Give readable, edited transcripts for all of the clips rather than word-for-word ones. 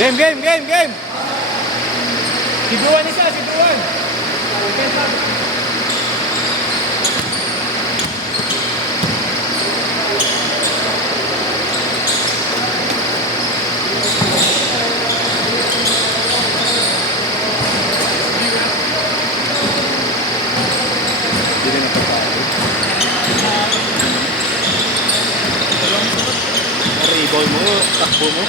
Game, game, game, game! Sibuan isa, sibuan! Hindi na pagkain. Rebound mo, takbo mo.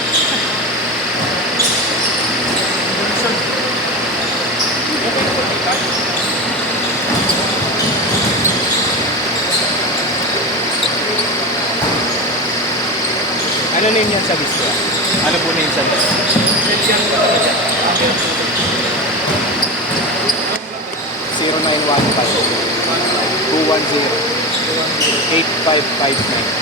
Ano name yan sa list? Ano po name sa list? 0915-210-8559.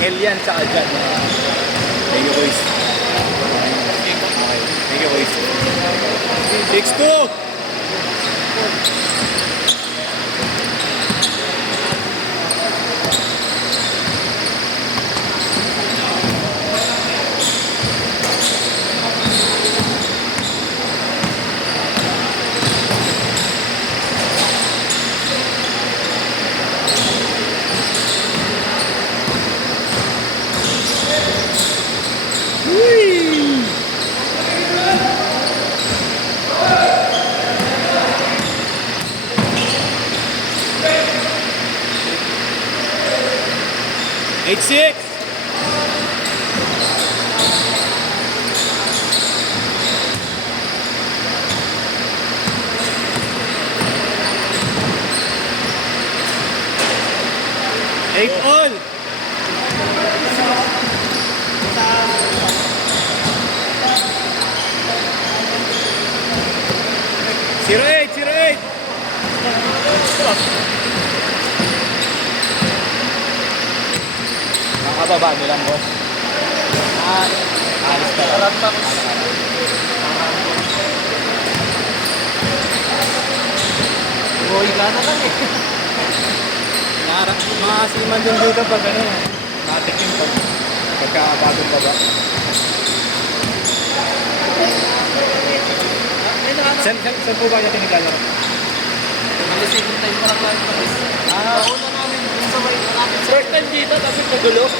Elian tsaka Jan. Thank you, boys. Okay. Thank you, boys. 6-2! Eight six. Eight all. Zero eight, 08. Nakababa nyo lang, boss. Alis ka lang. Uy, ka na lang eh. Makasiman din dito pag ano, matik yung pagkabagong baba. Saan po ba niya tinigalaro? Second time pa lang pa rin. Una namin dun sa may malapit sa... First time dito, tapos nagulo. Dun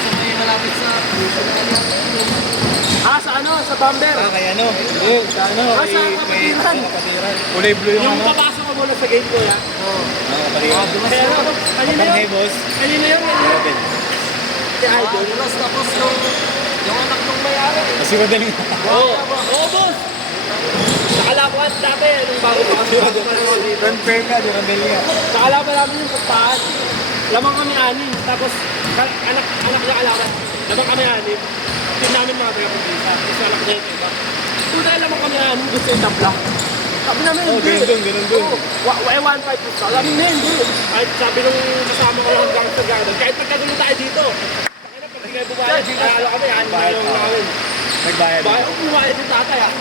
sa may malapit sa... Sa ano? Sa Bamber? Kaya ano? Hindi, sa ano? Sa Kapatiran. Kulay blue yung Yung ano? papasok ko muna sa gate ko, ya? Oo. Kapatiran. Kaya ano? Kanina Matang yun? Hebos. Kanina yun? Robin. Si Idol. Tapos yung anak nung may-ari. Kasi madaling. Oo, boss! Nakalakuan dati, nung bago pa kami dito. Confirm ka, di Robin nga. Nakalaban namin yung pagpaan. Lamang kami anin. Tapos, anak niya kalaban. Lamang kami anin. Team namin mga taga-pagpisa. Tapos anak niya yung iba. Kung dahil lamang kami anin, gusto yung tabla. Sabi namin, hindi. Ganun dun. Why 1-5 po sa? Sabi namin, hindi. Kahit sabi nung kasama ko lang hanggang sa garden. Kahit pagkagulo tayo dito. Pakina, pag hindi kayo bumayad, kaya kami, anin na yung namin. Nagbayad. Bumayad yung tatay ah.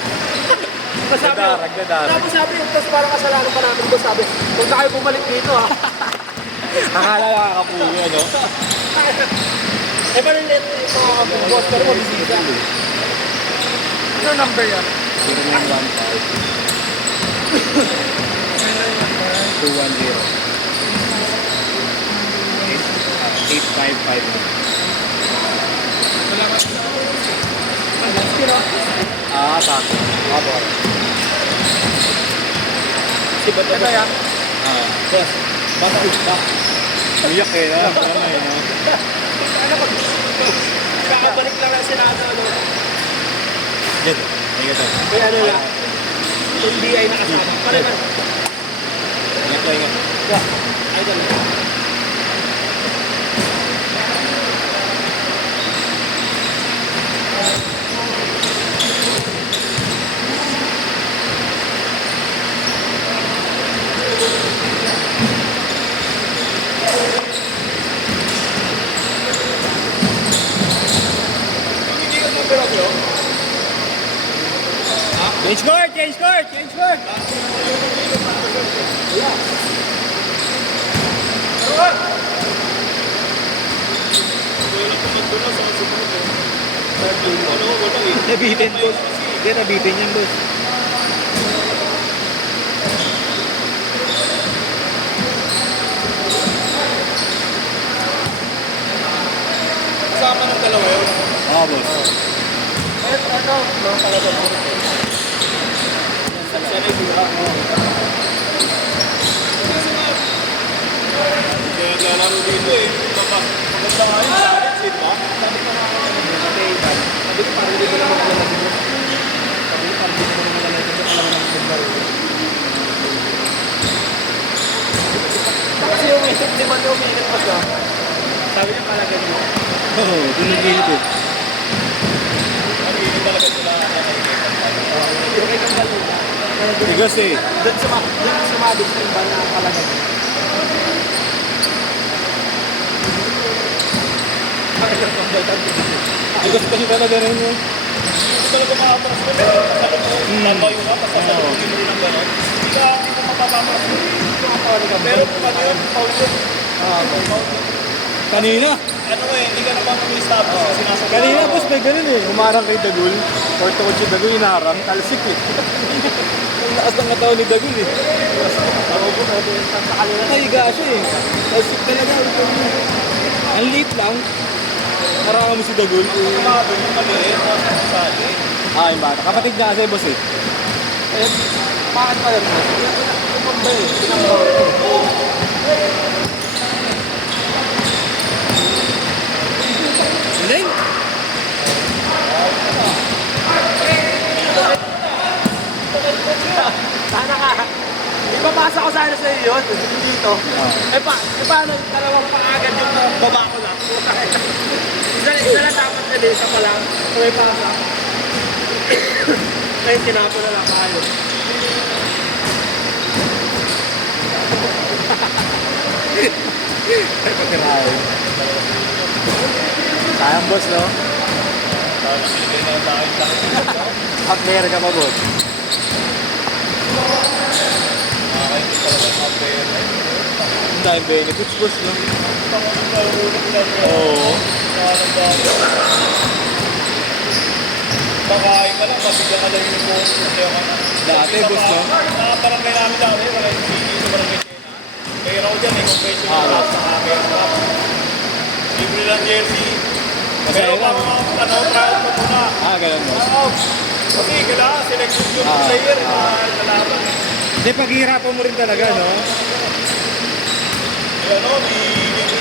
Tapos sabi, Nagdadara. tapos sabi, tapos parang kasalanan pa namin ko sabi, huwag na kayo bumalik dito ha. Akala nakakapulo, no? Eh, parang let ito mga boss, pero mabisita. Ano number yan? 0915-210-8559. Sakto. Kabor. Si Bato ba yan? Boss, bata ustak. Iyak eh, no? Parang na yun, no? Ano ba? Kakabalik lang ang Senado, ano? Yan. Ingat ako. Kaya ano lang, yung DI na kasama. Para na. Ingat ko, ingat. Idol. Change court! Change court! Change court! Nabitin, boss. Hindi, nabitin yan, boss. Kasama ng dalawa yun. Oo, boss. Ano? Mga talaga mo. Kaya naglalaro dito eh. Maganda nga yun. Challenge, di ba? Sabi ko parang hindi ko naman alam mo. Sabi ko parang hindi ko naman alam mo. Alam mo naman maglaro. Kasi umiinit, di ba umiinit pa siya? Sabi niya pala ganyan. Oo, pinigilid eh. Hindi talaga sila. Yung kay Kangalo na. Tigas eh. Doon sumabit sa iba na pala ganyan. Tigas kasi talaga rin eh. Hindi talaga makapras ko. Pasalong mo. Tabayo ka. Pasalong mo rin ng gano'n. Hindi ka mapapapras mo. Pero kung ano yun, foul yun. Kanina. Ano eh, hindi ka naman umi-establish yung sinasabi. Kanina, boss, may ganun eh. Umarang kay Dagul. Porto Coche Dagul, inaharang. Talsik eh. Ang lakas ng katawan ni Dagul eh. Nahiga siya eh. Talsik talaga. Ang liit lang. Harangan mo si Dagul. Kumado yung maliit. Sali. Ah, yung bata. Kapatid na kasi, boss eh. Eh, bakit pa yun? Tumamba eh. Tinamba. Galing. Sana ka. Ipapasa ko sana sa iyo yun. Dito. Paano? Dalawang pangagad yung baba ko lang. Isa lang dapat na din. Isa pa lang. May pasa. Ngayon tinapo na lang kayo. Ay, pagkirahin. Sayang, boss, no? Hot player ka pa, boss. Ang daming benefits, boss, no? Oo. Bakain ka lang, mabigyan ka lang yung boss. Dati, boss, no? Nakaparangay namin dati, wala yung CD sa barangay Chena. Kaya ako dyan, eh, confession Ah, na sa akin. Libre lang jersey. Masaya Pero lang. ano, trial mo muna. Ah, ganun, boss. Oo. Kasi kailangan selection yung Ah, player ah. na lalaban. Hindi, paghihirapan mo rin talaga, no? Ano, ni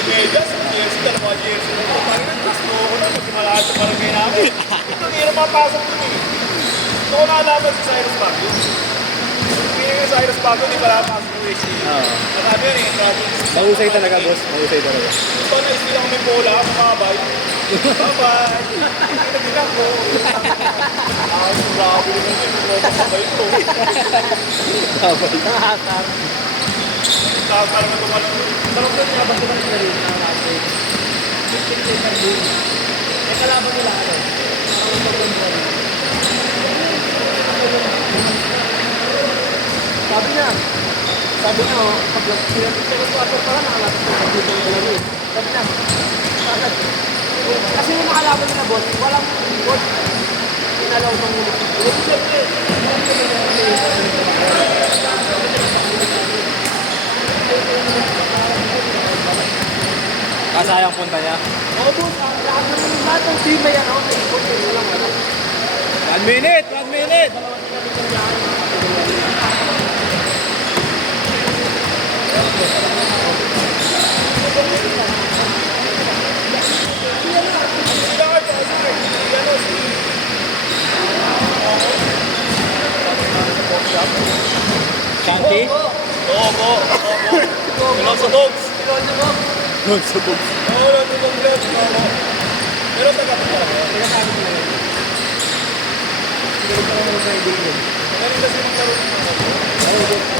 Vegas, jersey, dalawa jersey. Parang nagtas mo ako na, magsimala sa barangay namin. Ito, hindi na mapasok yun eh. Ito ko nalaman si Cyrus Baguio. Hindi yung Cyrus Baguio, di pala pasok yung AC. Oo. Marami yun eh, travel. Mahusay talaga, boss. Mahusay talaga. Ito na isila kami bola, mababay. Bye-bye. Pinagilang ko. Ay, grabe naman yun. Mababay ito. Babay. Nakakasar. Parang na tumalun. Pero kung nabas ko ba na rin na kasi 15 second din. Eh kalaban nila ano? Ang maganda rin. Sabi niya, oh, pag pinag-squatter pa lang, nakalapit ko sa dito yung dalawa. Sabi niya, agad. Kasi yung nakalaban nila, boss, walang boss. Pinalaw pang ulit. Siyempre, Kasayang punta niya. oh, boss, lahat ng team na yan, oh, naikot ko sa lang, ano. 1 minute! 1 minute! Shanky? Oo. Ilan sa dogs? Doon sa books. Oo, ilan sa dogs. Pero taga pa pala. Magaling kasi maglaro ng mga.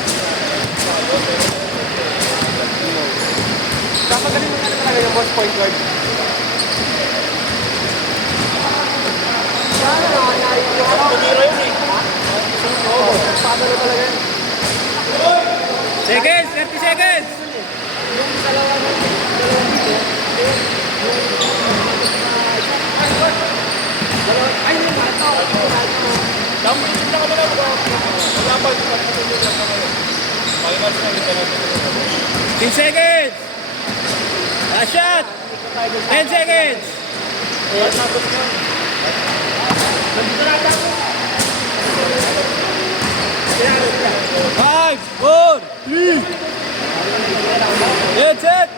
Kapagaling mo na talaga yung boss point guard. Tumira yun eh. Padalo talaga yan. Seconds, 30 seconds. Championship na kami na. Wala pa. Finals na rin talaga. 10 seconds. Last shot. 10 seconds. Five, four, three. That's it.